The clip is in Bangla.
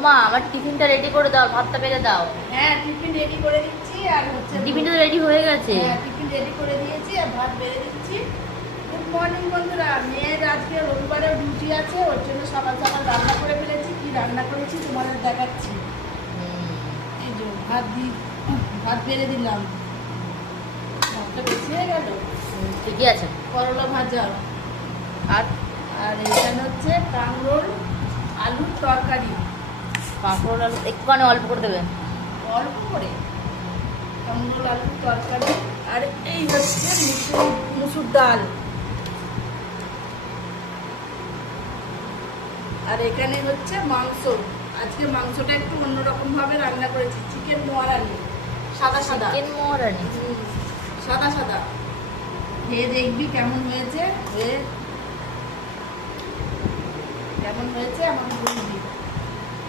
ওমা আমার টিফিনটা রেডি করে দাও, ভাতটা বেড়ে দাও। হ্যাঁ টিফিন রেডি করে দিচ্ছি আর হচ্ছে টিফিনটা রেডি হয়ে গেছে। হ্যাঁ টিফিন রেডি করে দিয়েছি আর ভাত বেড়ে দিচ্ছি। গুড মর্নিং বন্ধুরা, মেয়ের আজকে রবিবারেও ডিউটি আছে, ওর জন্য সকাল সকাল রান্না করে ফেলেছি। কি রান্না করেছি তোমাদের দেখাচ্ছি। এই যে ভাত বেড়ে দিলাম, ভাতটা বেশি হয়ে গেল। ঠিকই আছে। করলা ভাজা আর আর এখানে হচ্ছে কাঁকরোল আলুর তরকারি। কাঁকরোল আলু একটুখানি অল্প করে দেবে। অল্প করে কাঁকরোল আলুর তরকারি। আর এই হচ্ছে মুসুর ডাল। আর এখানে হচ্ছে মাংস। আজকে মাংসটা একটু অন্যরকম ভাবে রান্না করেছি, চিকেন মোয়ারানি, সাদা সাদা। চিকেন মোয়ারানি সাদা সাদা। খেয়ে দেখবি কেমন হয়েছে, কেমন হয়েছে আমাকে বলবি।